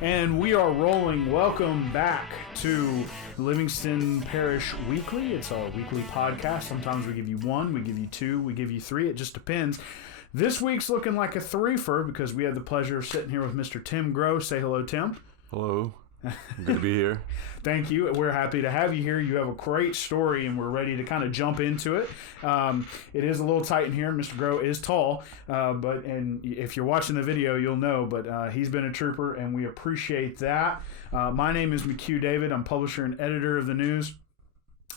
And we are rolling. Welcome back to Livingston Parish Weekly. It's our weekly podcast. Sometimes we give you one, we give you two, we give you three. It just depends. This week's looking like a threefer because we have the pleasure of sitting here with Mr. Tim Gros. Say hello, Tim. Hello. Good to be here. Thank you. We're happy to have you here. You have a great story, and we're ready to kind of jump into it. It is a little tight in here. Mr. Gros is tall, and if you're watching the video, you'll know. But he's been a trooper, and we appreciate that. My name is McHugh David. I'm publisher and editor of the news.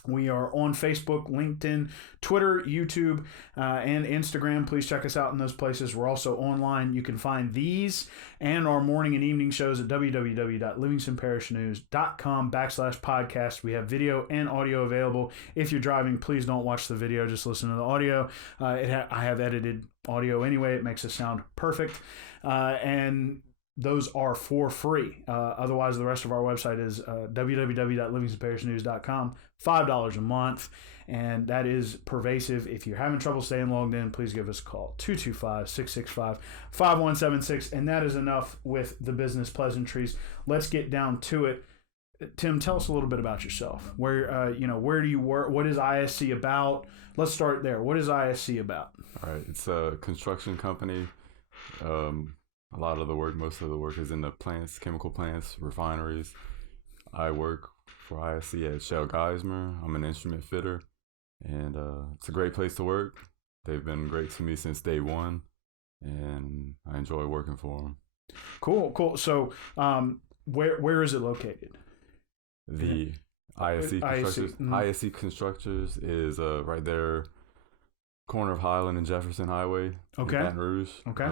We are on Facebook, LinkedIn, Twitter, YouTube, and Instagram. Please check us out in those places. We're also online. You can find these and our morning and evening shows at www.livingstonparishnews.com/podcast. We have video and audio available. If you're driving, please don't watch the video. Just listen to the audio. I have edited audio anyway. It makes it sound perfect. And those are for free. Otherwise, the rest of our website is www.livingstonparishnews.com. $5 a month, and that is pervasive. If you're having trouble staying logged in, please give us a call, 225-665-5176, and that is enough with the business pleasantries. Let's get down to it. Tim, tell us a little bit about yourself. Where do you work? What is ISC about? Let's start there. What is ISC about? All right, it's a construction company. Most of the work is in the plants, chemical plants, refineries. I work for ISC at Shell Geismar. I'm an instrument fitter, and it's a great place to work. They've been great to me since day one, and I enjoy working for them. Cool. So, where is it located? The ISC Constructors is right there, corner of Highland and Jefferson Highway. Okay. In Baton Rouge. Okay.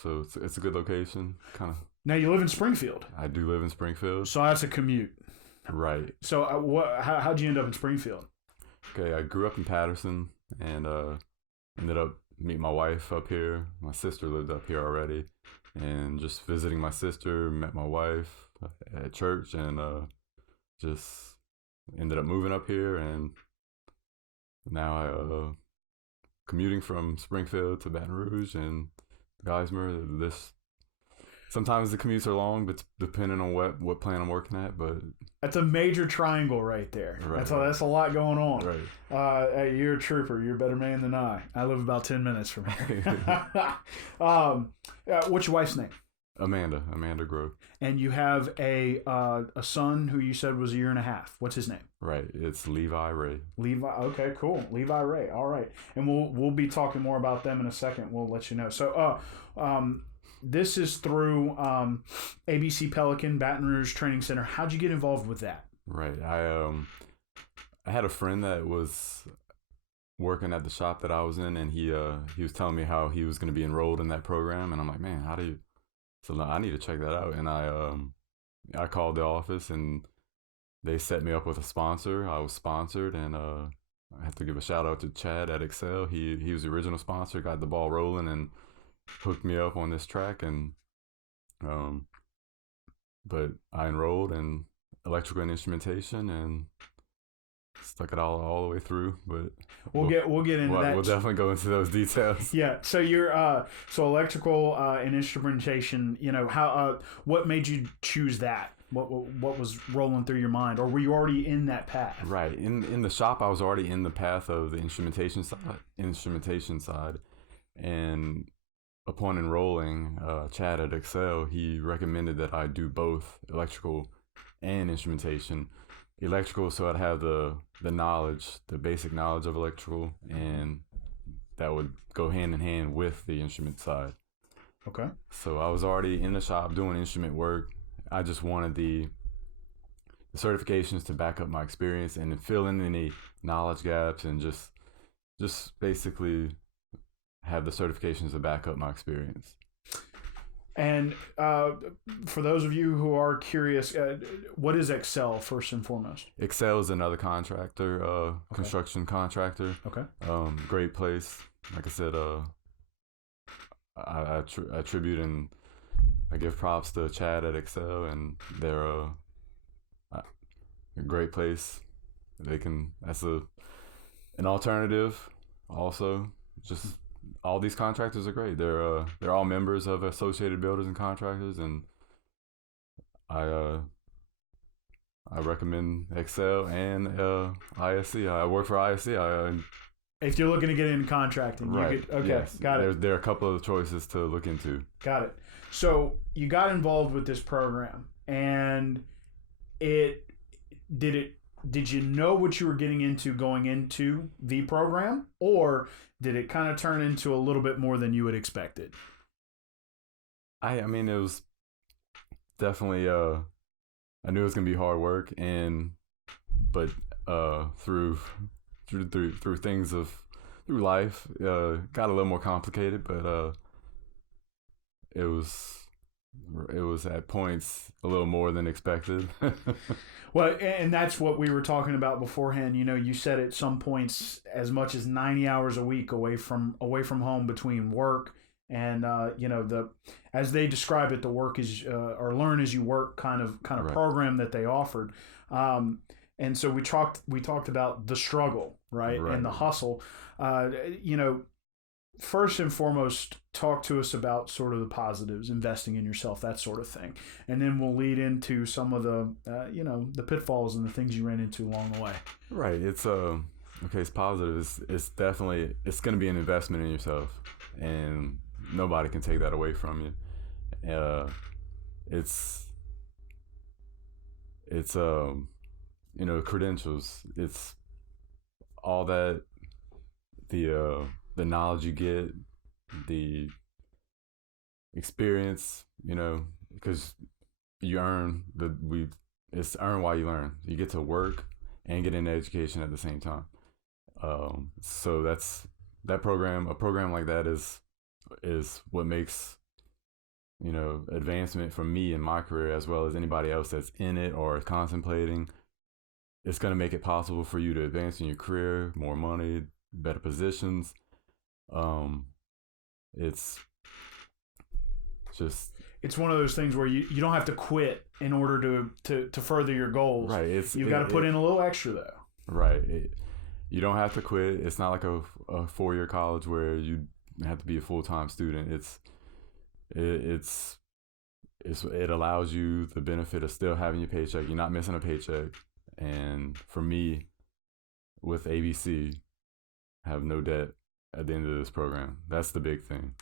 So it's a good location, kind of. Now you live in Springfield. I do live in Springfield. So that's a commute. Right. So how'd you end up in Springfield? Okay, I grew up in Patterson and ended up meeting my wife up here. My sister lived up here already, and just visiting my sister, met my wife at church, and just ended up moving up here, and now I commuting from Springfield to Baton Rouge and Geismar. Sometimes the commutes are long, but depending on what plant I'm working at. But that's a major triangle right there. Right, that's a lot going on. Right. Hey, you're a trooper. You're a better man than I. I live about 10 minutes from here. What's your wife's name? Amanda Gros. And you have a son who you said was a year and a half. What's his name? Right. It's Levi Ray. Levi. Okay, cool. Levi Ray. All right. And we'll be talking more about them in a second. We'll let you know. So, this is through ABC Pelican Baton Rouge Training Center. How'd you get involved with that? Right. I had a friend that was working at the shop that I was in, and he was telling me how he was going to be enrolled in that program, and I'm like, man, how do you? So I need to check that out, and I called the office, and they set me up with a sponsor. I was sponsored, and I have to give a shout out to Chad at Excel. He was the original sponsor, got the ball rolling, and hooked me up on this track, and but I enrolled in electrical and instrumentation and stuck it all the way through. But we'll get into that. We'll definitely go into those details. Yeah. So you're so electrical and instrumentation. What made you choose that? What was rolling through your mind, or were you already in that path? Right. In the shop, I was already in the path of the instrumentation side, and upon enrolling, Chad at Excel, he recommended that I do both electrical and instrumentation. Electrical, so I'd have the knowledge, the basic knowledge of electrical, and that would go hand in hand with the instrument side. Okay. So I was already in the shop doing instrument work. I just wanted the certifications to back up my experience and fill in any knowledge gaps, and just basically have the certifications to back up my experience. And for those of you who are curious, what is Excel first and foremost? Excel is another contractor, construction contractor. Okay. Great place. Like I said, I attribute and I give props to Chad at Excel, and they're a great place. That's an alternative also. Just all these contractors are great. They're all members of Associated Builders and Contractors, and I recommend Excel and ISC. I work for ISC. If you're looking to get into contracting, right. You could, okay, yes. Got it. There are a couple of choices to look into. Got it. So you got involved with this program, and did you know what you were getting into going into the program, or did it kind of turn into a little bit more than you had expected? I mean, it was definitely I knew it was gonna be hard work, but through things through life, got a little more complicated, but it was at points a little more than expected. Well, and that's what we were talking about beforehand. You know, you said at some points as much as 90 hours a week away from home between work and as they describe it, the work is or learn as you work kind of right. program that they offered. And so we talked about the struggle, right? And the hustle. First and foremost, talk to us about sort of the positives, investing in yourself, that sort of thing. And then we'll lead into some of the, the pitfalls and the things you ran into along the way. Right. It's positive. It's definitely, it's going to be an investment in yourself, and nobody can take that away from you. It's credentials. It's all that, the knowledge you get, the experience, because you earn it's earn while you learn. You get to work and get an education at the same time. So a program like that is what makes, advancement for me in my career, as well as anybody else that's in it or contemplating. It's going to make it possible for you to advance in your career, more money, better positions. It's one of those things where you don't have to quit in order to further your goals. Right. You've got to put in a little extra though. Right. You don't have to quit. It's not like a 4-year college where you have to be a full-time student. It allows you the benefit of still having your paycheck. You're not missing a paycheck. And for me, with ABC, I have no debt at the end of this program. That's the big thing.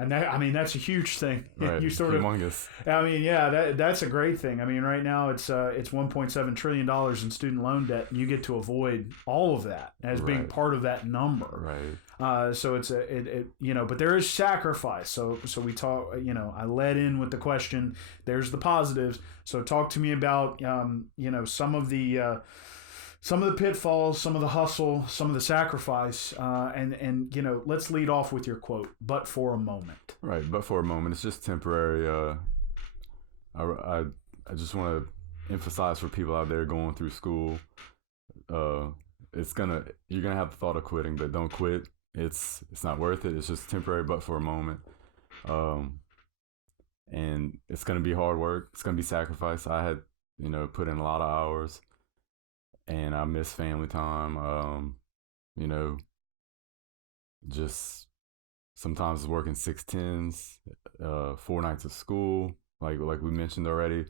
And that's a huge thing. Right. You sort humongous. That's a great thing. Right now it's $1.7 trillion in student loan debt, and you get to avoid all of that as being part of that number. Right. So it's but there is sacrifice. So we talk. I led in with the question. There's the positives. So talk to me about some of the pitfalls, some of the hustle, some of the sacrifice, and let's lead off with your quote, "But for a moment." Right, but for a moment. It's just temporary. I just want to emphasize for people out there going through school, you're gonna have the thought of quitting, but don't quit. It's not worth it. It's just temporary, but for a moment. And it's gonna be hard work. It's gonna be sacrifice. I had put in a lot of hours. And I miss family time. Just sometimes working 6-10s, 4 nights of school, like we mentioned already,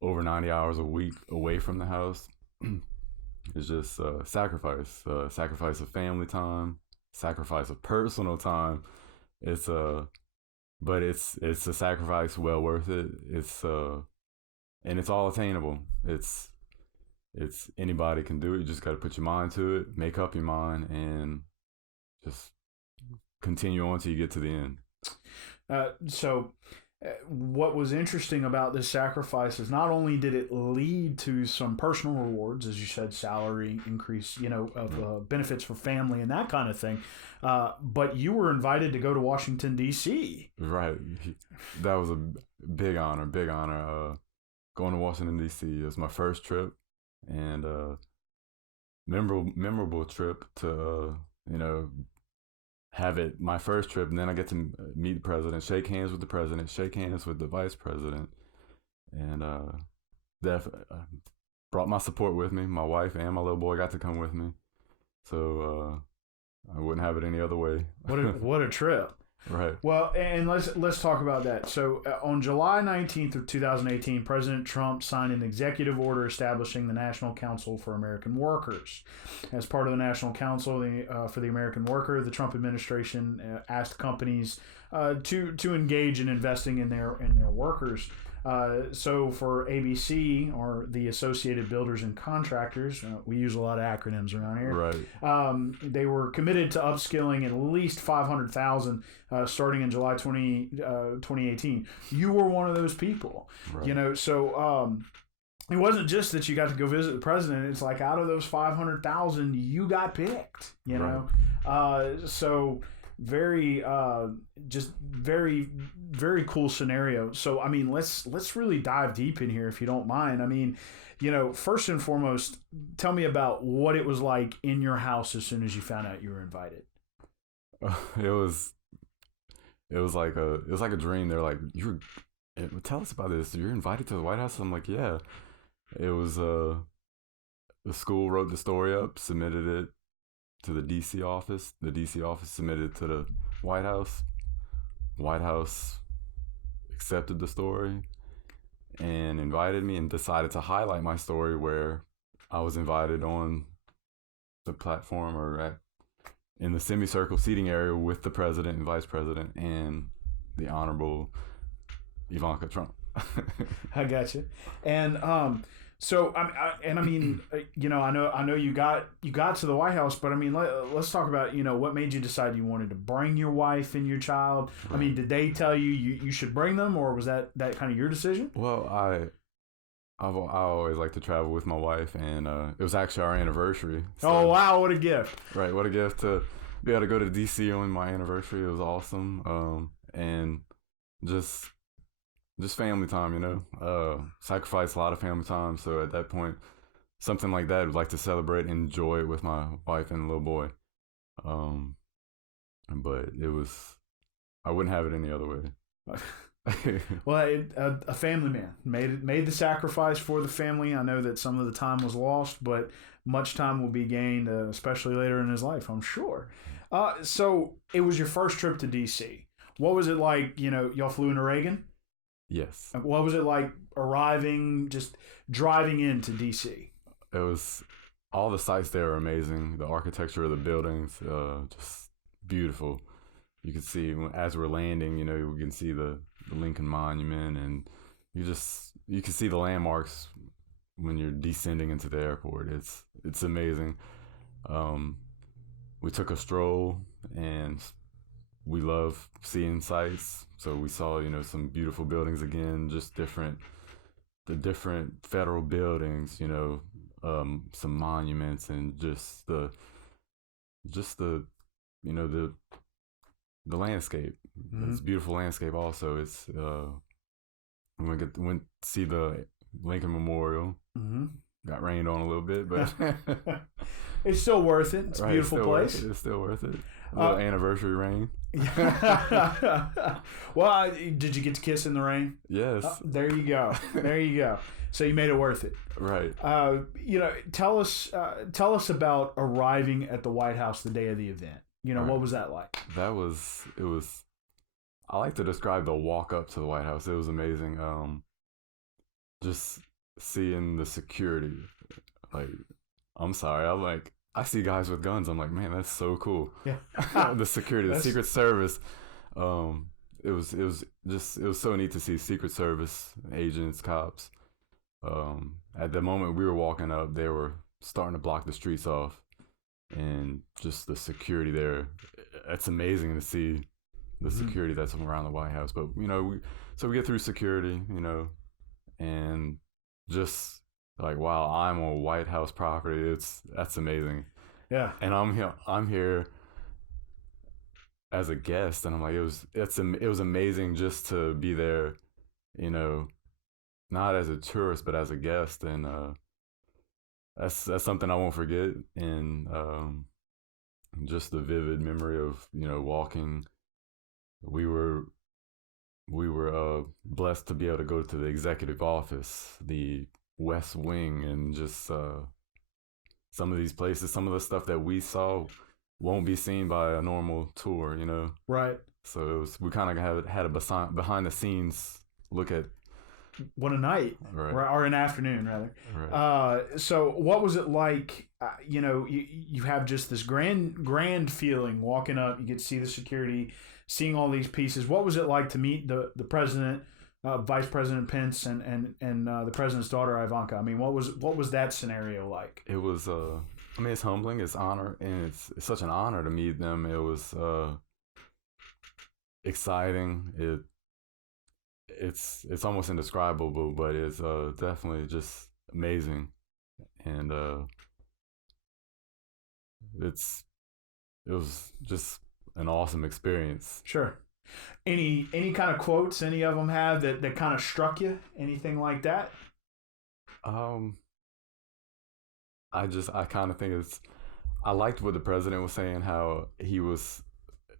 over 90 hours a week away from the house. It's just sacrifice of family time, sacrifice of personal time. But it's a sacrifice well worth it. And it's all attainable. It's anybody can do it. You just got to put your mind to it, make up your mind, and just continue on till you get to the end. What was interesting about this sacrifice is not only did it lead to some personal rewards, as you said, salary increase, benefits for family and that kind of thing, but you were invited to go to Washington, D.C. Right. That was a big honor. Going to Washington, D.C. It was my first trip. And memorable trip to have it my first trip, and then I get to meet the president, shake hands with the president, shake hands with the vice president, and brought my support with me. My wife and my little boy got to come with me, so I wouldn't have it any other way. What a trip! Right. Well, and let's talk about that. So, on July 19th of 2018, President Trump signed an executive order establishing the National Council for American Workers. As part of the National Council for the American Worker, the Trump administration asked companies to engage in investing in their workers. So for ABC, or the Associated Builders and Contractors, we use a lot of acronyms around here. Right. They were committed to upskilling at least 500,000 starting in July 2018. You were one of those people, Right. So it wasn't just that you got to go visit the president. It's like out of those 500,000, you got picked. So very very cool scenario. So I mean, let's really dive deep in here if you don't mind. I mean, first and foremost, tell me about what it was like in your house as soon as you found out you were invited. It was like a dream. They're like, tell us about this. You're invited to the White House. I'm like, yeah. It was the school wrote the story up, submitted it to the DC office. The DC office submitted it to the White House. White House accepted the story and invited me, and decided to highlight my story where I was invited on the platform, or in the semicircle seating area with the president and vice president and the Honorable Ivanka Trump. I got you. And so I mean, I know you got to the White House, but I mean, let's talk about what made you decide you wanted to bring your wife and your child. Right. I mean, did they tell you should bring them, or was that kind of your decision? Well, I always like to travel with my wife, and it was actually our anniversary. So, oh wow, what a gift! Right, what a gift to be able to go to DC on my anniversary. It was awesome, and just family time, sacrifice a lot of family time. So at that point, something like that, I'd like to celebrate and enjoy it with my wife and little boy. But I wouldn't have it any other way. Well, a family man made the sacrifice for the family. I know that some of the time was lost, but much time will be gained, especially later in his life, I'm sure. So it was your first trip to DC. What was it like? Y'all flew into Reagan? Yes. What was it like just driving into DC? It was, all the sights there are amazing. The architecture of the buildings, just beautiful. You can see as we're landing, we can see the Lincoln Monument, and you can see the landmarks when you're descending into the airport. It's amazing. We took a stroll, and we love seeing sights. So we saw, some beautiful buildings again, just the different federal buildings, some monuments, and just the landscape. Mm-hmm. It's a beautiful landscape. Also, it's went to see the Lincoln Memorial. Mm-hmm. Got rained on a little bit, but it's still worth it. It's a beautiful place. It's still worth it. A little anniversary rain. Well, did you get to kiss in the rain? Yes. There you go. So you made it worth it. Right. Tell us about arriving at the White House the day of the event. Right. What was that like? It was, I like to describe the walk up to the White House. It was amazing. Just seeing the security. Like, I'm sorry, I see guys with guns. I'm like, man, that's so cool. Yeah. The security, the Secret Service. It was so neat to see Secret Service agents, cops. At the moment we were walking up, they were starting to block the streets off, and just the security there. It's amazing to see the security that's around the White House. But we get through security, and just like, wow, I'm on White House property. That's amazing. Yeah. And I'm here as a guest, and I'm like, it was amazing just to be there, not as a tourist but as a guest, and that's something I won't forget. And just the vivid memory of walking. We were blessed to be able to go to the executive office, the West Wing, and just some of these places, some of the stuff that we saw won't be seen by a normal tour, Right. So we kind of had a behind the scenes look at. What a night, right. Or an afternoon, rather. Right. So what was it like? You have just this grand feeling walking up. You get to see the security, seeing all these pieces. What was it like to meet the president, Vice President Pence, and the president's daughter Ivanka? I mean, what was that scenario like? It was. I mean, it's humbling. It's honor, and it's such an honor to meet them. It was exciting. It's almost indescribable, but it's definitely just amazing, and it was just an awesome experience. Sure. Any kind of quotes any of them have that kind of struck you? Anything like that? I kind of think I liked what the president was saying, how he was.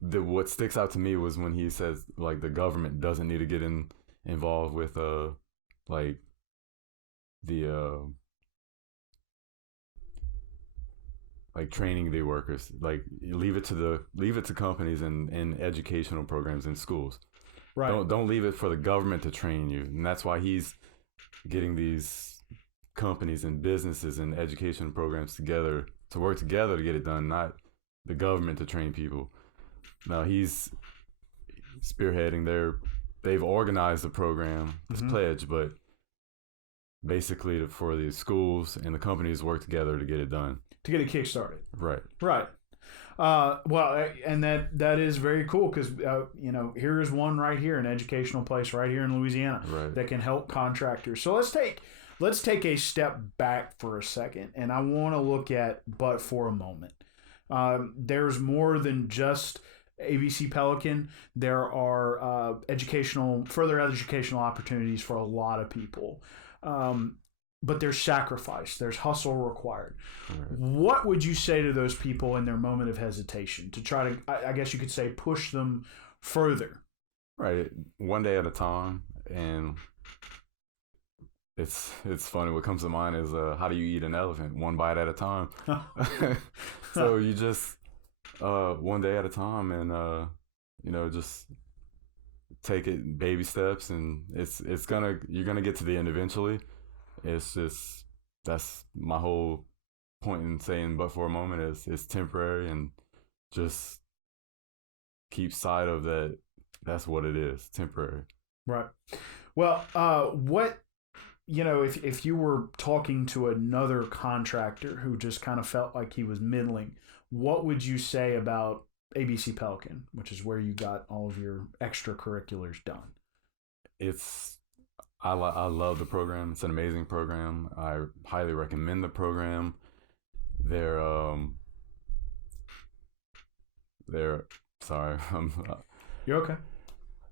What sticks out to me was when he says like the government doesn't need to get involved with like the like training the workers, like leave it to companies and educational programs in schools. Right. Don't leave it for the government to train you. And that's why he's getting these companies and businesses and education programs together to work together to get it done, not the government to train people. Now he's spearheading they've organized the program, this pledge, but basically for the schools and the companies work together to get it done. To get it kick-started. Right. Right. Well, and that is very cool because, here is one right here, an educational place right here in Louisiana that can help contractors. So let's take a step back for a second, and I want to look at but for a moment. There's more than just ABC Pelican. There are further educational opportunities for a lot of people. But there's sacrifice, there's hustle required. Right. What would you say to those people in their moment of hesitation to try to, I guess you could say, push them further? Right. One day at a time. And it's funny. What comes to mind is how do you eat an elephant? One bite at a time. So you just one day at a time and just take it baby steps, and you're gonna get to the end eventually. It's just, that's my whole point in saying but for a moment is it's temporary, and just keep sight of that. That's what it is, temporary. Right. Well, if you were talking to another contractor who just kind of felt like he was middling, what would you say about ABC Pelican, which is where you got all of your extracurriculars done? I love the program. It's an amazing program. I highly recommend the program. They're sorry. You're okay.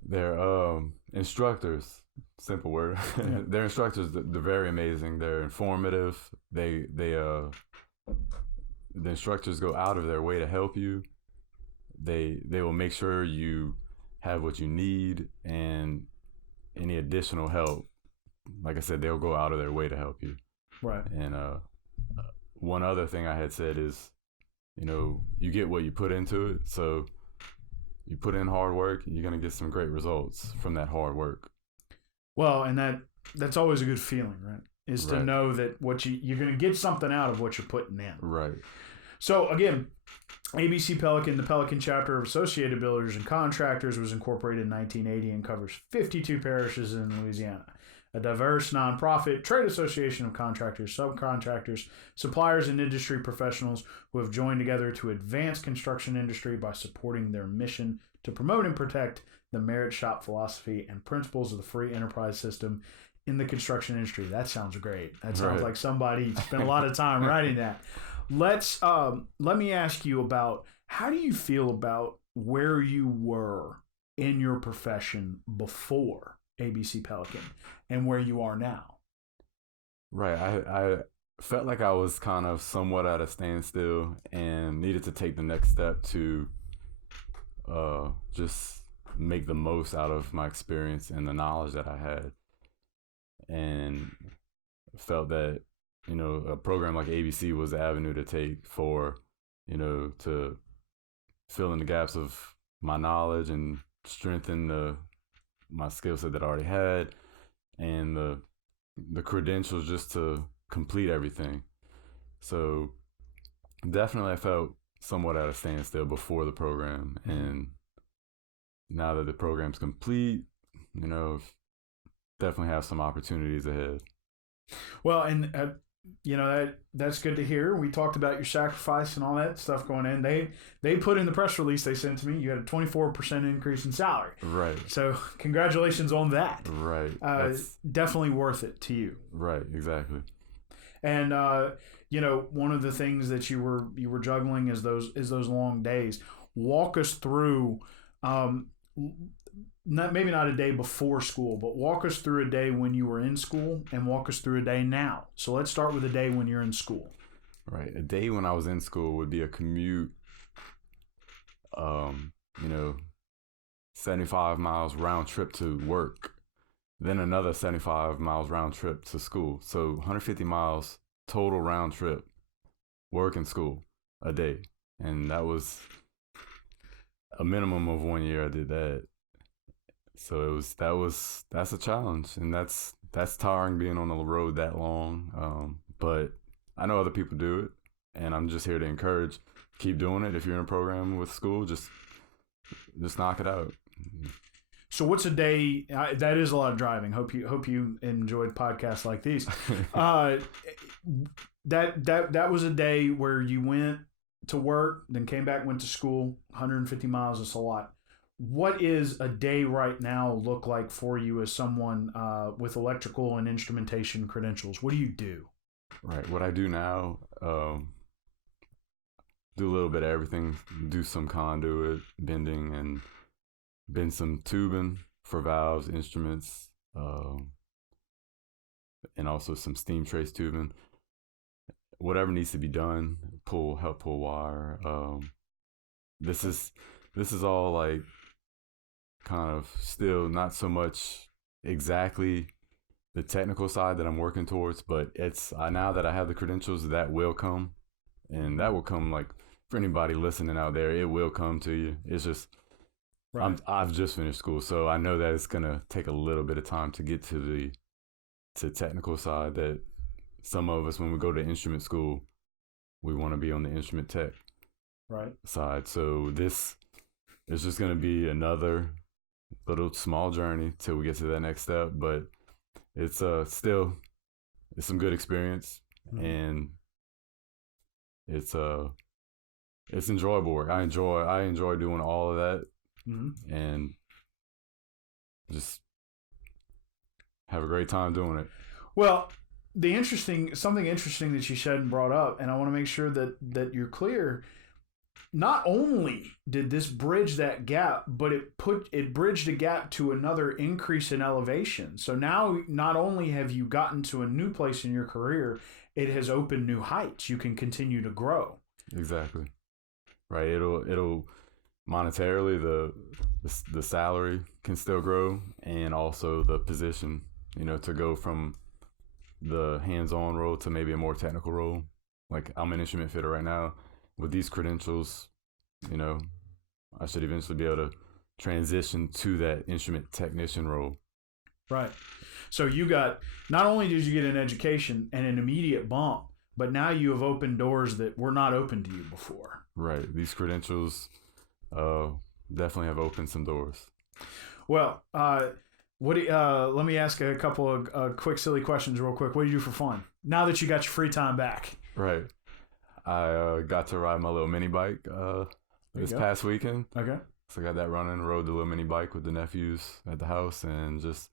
They're instructors. Simple word. Yeah. They're instructors. They're very amazing. They're informative. The instructors go out of their way to help you. They will make sure you have what you need, and any additional help, like I said, they'll go out of their way to help you. Right. And one other thing I had said is, you get what you put into it. So you put in hard work, you're going to get some great results from that hard work. Well, and that's always a good feeling, right? Is to know that what you're going to get something out of what you're putting in. Right. So again, ABC Pelican, the Pelican chapter of Associated Builders and Contractors, was incorporated in 1980 and covers 52 parishes in Louisiana. A diverse nonprofit trade association of contractors, subcontractors, suppliers, and industry professionals who have joined together to advance construction industry by supporting their mission to promote and protect the merit shop philosophy and principles of the free enterprise system in the construction industry. That sounds great. That sounds like somebody spent a lot of time writing that. Let me ask you about, how do you feel about where you were in your profession before ABC Pelican and where you are now? Right. I felt like I was kind of somewhat at a standstill and needed to take the next step to just make the most out of my experience and the knowledge that I had, and felt that a program like ABC was the avenue to take for to fill in the gaps of my knowledge and strengthen my skill set that I already had, and the credentials just to complete everything. So definitely I felt somewhat at a standstill before the program, and now that the program's complete, definitely have some opportunities ahead. Well, and that's good to hear. We talked about your sacrifice and all that stuff going in. They put in the press release they sent to me, you had a 24% increase in salary. Right. So congratulations on that. Right. Definitely worth it to you. Right. Exactly. And one of the things that you were juggling is those long days. Walk us through. Maybe not a day before school, but walk us through a day when you were in school and walk us through a day now. So let's start with a day when you're in school. Right. A day when I was in school would be a commute, 75 miles round trip to work, then another 75 miles round trip to school. So 150 miles total round trip, work and school a day. And that was a minimum of 1 year I did that. So that's a challenge, and that's tiring being on the road that long. But I know other people do it, and I'm just here to encourage, keep doing it. If you're in a program with school, just knock it out. So what's a day that is a lot of driving. Hope you enjoyed podcasts like these. That was a day where you went to work, then came back, went to school. 150 miles is a lot. What is a day right now look like for you as someone with electrical and instrumentation credentials? What do you do? Right. What I do now, do a little bit of everything. Do some conduit bending and bend some tubing for valves, instruments, and also some steam trace tubing. Whatever needs to be done, help pull wire. This is all like kind of still not so much exactly the technical side that I'm working towards, but it's now that I have the credentials, that will come, and that will come, like, for anybody listening out there, it will come to you. It's just right. I've just finished school, so I know that it's gonna take a little bit of time to get to the technical side. That some of us, when we go to instrument school, we want to be on the instrument tech side. So this is just gonna be another little small journey till we get to that next step, but it's still some good experience, and it's enjoyable work. I enjoy doing all of that, and just have a great time doing it. Well, something interesting that you said and brought up, and I want to make sure that you're clear. Not only did this bridge that gap, but it bridged a gap to another increase in elevation. So now, not only have you gotten to a new place in your career, it has opened new heights. You can continue to grow. Exactly. Right. It'll monetarily, the salary can still grow, and also the position, to go from the hands-on role to maybe a more technical role. Like, I'm an instrument fitter right now. With these credentials, I should eventually be able to transition to that instrument technician role. Right. So not only did you get an education and an immediate bump, but now you have opened doors that were not open to you before. Right. These credentials definitely have opened some doors. Well, let me ask a couple of quick, silly questions real quick. What do you do for fun now that you got your free time back? Right. I got to ride my little mini bike this past weekend. Okay. So I got that running, rode the little mini bike with the nephews at the house, and just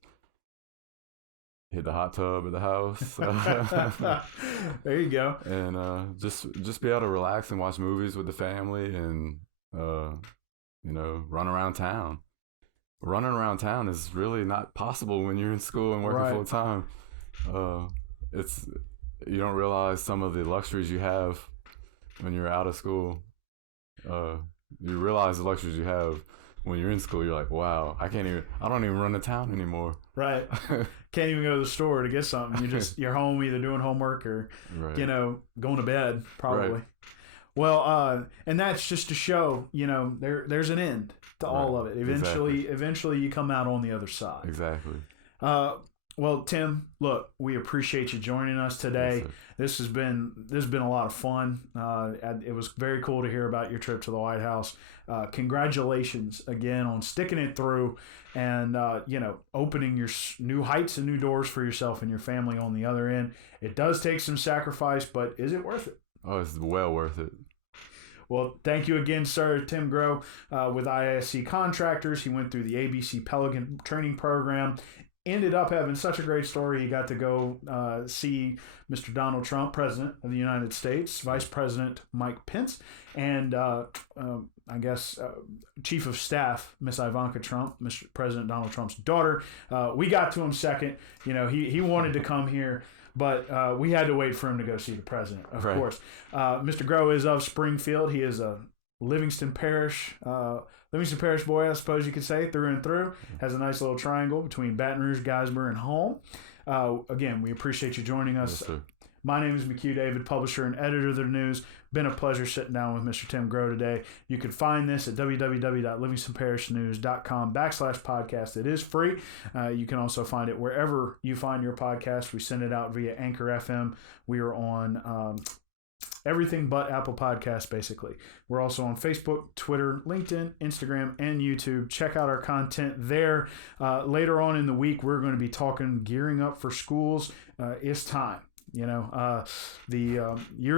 hit the hot tub at the house. There you go. And just be able to relax and watch movies with the family, and run around town. Running around town is really not possible when you're in school and working full time. You don't realize some of the luxuries you have when you're out of school. You realize the luxuries you have when you're in school. You're like, wow, I don't even run to town anymore. Right. Can't even go to the store to get something. You're home either doing homework or, going to bed, probably. Right. Well, and that's just to show, there's an end to all of it. Eventually you come out on the other side. Exactly. Well, Tim, look, we appreciate you joining us today. Yes, this has been a lot of fun. It was very cool to hear about your trip to the White House. Congratulations again on sticking it through and opening your new heights and new doors for yourself and your family on the other end. It does take some sacrifice, but is it worth it? Oh, it's well worth it. Well, thank you again, sir. Tim Gros with ISC Contractors. He went through the ABC Pelican training program. Ended up having such a great story. He got to go see Mr. Donald Trump, President of the United States, Vice President Mike Pence, and Chief of Staff Miss Ivanka Trump, Mr. President Donald Trump's daughter. We got to him second. He wanted to come here, but we had to wait for him to go see the president, of course. Mr. Gros is of Springfield. He is a Livingston Parish boy, I suppose you could say, through and through. Has a nice little triangle between Baton Rouge, Geismar, and home. Again, we appreciate you joining us. Yes, sir. My name is McHugh David, publisher and editor of the news. Been a pleasure sitting down with Mr. Tim Gros today. You can find this at www.livingstonparishnews.com/podcast. It is free. You can also find it wherever you find your podcast. We send it out via Anchor FM. We are on everything but Apple Podcasts, basically. We're also on Facebook, Twitter, LinkedIn, Instagram, and YouTube. Check out our content there. Later on in the week, we're going to be talking gearing up for schools. It's time. You're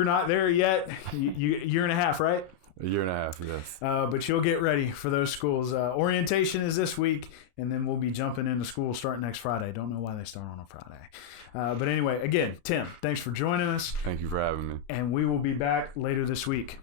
not there yet. Year and a half, right? A year and a half, yes. But you'll get ready for those schools. Orientation is this week, and then we'll be jumping into school starting next Friday. Don't know why they start on a Friday. But anyway, again, Tim, thanks for joining us. Thank you for having me. And we will be back later this week.